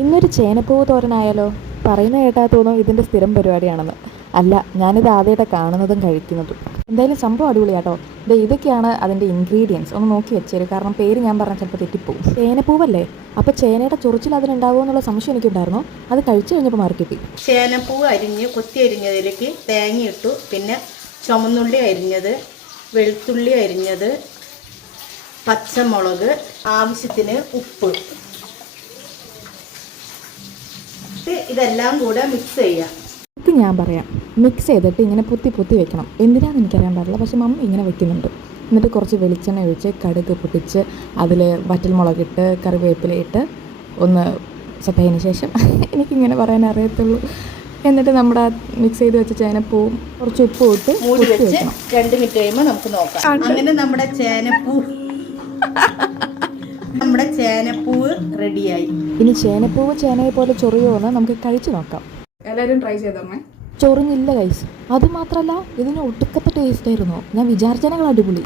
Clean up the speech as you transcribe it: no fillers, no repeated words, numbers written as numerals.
ഇന്നൊരു ചേനപ്പൂവ് തോരനായാലോ? പറയുന്ന കേട്ടാൽ തോന്നും ഇതിൻ്റെ സ്ഥിരം പരിപാടിയാണെന്ന്. അല്ല, ഞാനിത് ആദ്യമായിട്ട് കാണുന്നതും കഴിക്കുന്നതും. എന്തായാലും സംഭവം അടിപൊളിയാട്ടോ. ഇതൊക്കെയാണ് അതിൻ്റെ ഇൻഗ്രീഡിയൻസ്. ഒന്ന് നോക്കി വെച്ചേരും, കാരണം പേര് ഞാൻ പറഞ്ഞാൽ ചിലപ്പോൾ തെറ്റിപ്പോവും. ചേനപ്പൂവല്ലേ? അപ്പോൾ ചേനയുടെ ചൊറിച്ചിൽ അതിനുണ്ടാവുമോ എന്നുള്ള സംശയം എനിക്കുണ്ടായിരുന്നു. അത് കഴിച്ചു കഴിഞ്ഞപ്പോൾ മാറിക്കിട്ടി. ചേനപ്പൂവ് അരിഞ്ഞ് കൊത്തി അരിഞ്ഞതിലേക്ക് തേങ്ങ ഇട്ടു, പിന്നെ ചുമന്നുള്ളി അരിഞ്ഞത്, വെളുത്തുള്ളി അരിഞ്ഞത്, പച്ചമുളക്, ആവശ്യത്തിന് ഉപ്പ്, ഇതെല്ലാം കൂടെ മിക്സ് ചെയ്യാം. ഇത് ഞാൻ പറയാം, മിക്സ് ചെയ്തിട്ട് ഇങ്ങനെ പൊത്തി വെക്കണം. എന്തിനാണെന്ന് എനിക്കറിയാൻ പാടില്ല, പക്ഷെ മമ്മി ഇങ്ങനെ വെക്കുന്നുണ്ട്. എന്നിട്ട് കുറച്ച് വെളിച്ചെണ്ണ ഒഴിച്ച് കടുക് പൊട്ടിച്ച് അതിൽ വറ്റൽമുളകിട്ട് കറിവേപ്പിലയിട്ട് ഒന്ന് സെറ്റായതിന് ശേഷം എനിക്കിങ്ങനെ പറയാൻ അറിയത്തുള്ളൂ. എന്നിട്ട് നമ്മുടെ മിക്സ് ചെയ്ത് വെച്ച ചേനപ്പൂവും കുറച്ച് ഉപ്പ് ഇട്ട് മൂടി വെച്ച് 2 മിനിറ്റ് കഴിയുമ്പോൾ നമുക്ക് നോക്കാം. അങ്ങനെ നമ്മുടെ ചേനപ്പൂവ് റെഡിയായി. ഇനി ചേനപ്പൂവ് ചേനയെ പോലെ ചൊറിയുമെന്ന് നമുക്ക് കഴിച്ചു നോക്കാം. എല്ലാവരും ട്രൈ ചെയ്തോമേ. ചൊറിഞ്ഞില്ല ഗൈസ്. അതുമാത്രമല്ല, ഇതിന് ഒടുക്കത്തെ ടേസ്റ്റ് ആയിരുന്നു. ഞാൻ വിചാരിച്ചതിനേക്കാൾ അടിപൊളി.